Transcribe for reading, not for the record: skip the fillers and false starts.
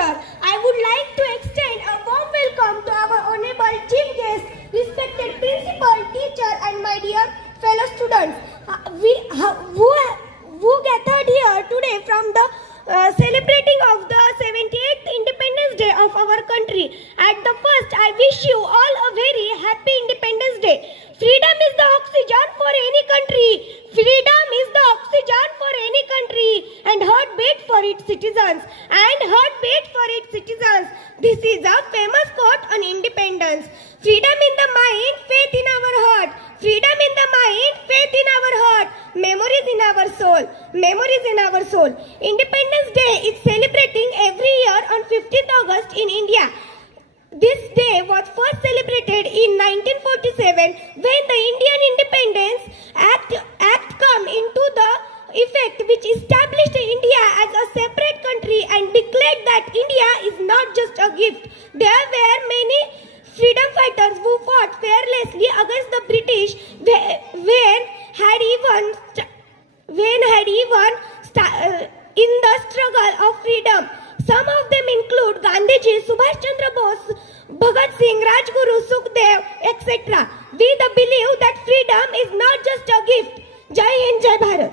here. I would like to extend a warm welcome to our honorable chief guest, respected principal, teacher, and my dear fellow students. Who gathered here today from the celebrating of the 78th Independence Day of our country. At the first, I wish you all a very happy Independence Day. Freedom is the oxygen for any country. Freedom is the oxygen for any country, and heartbeat for its citizens. This is a famous quote on independence. Freedom in the mind, faith in our heart. Freedom in the mind, faith in our heart. Memories in our soul. Independence Day is celebrating every year on 15th August in India. This day was first celebrated in 1947 when the Indian Independence Act come into the effect, which established India as a separate country and declared that India is not just a gift. There were many freedom fighters who fought fearlessly against the British in the struggle of freedom. Some of them include Gandhiji, Subhash Chandra Bose, Bhagat Singh, Rajguru, Sukhdev, etc. We believe that freedom is not just a gift. Jai Hind, Jai Bharat.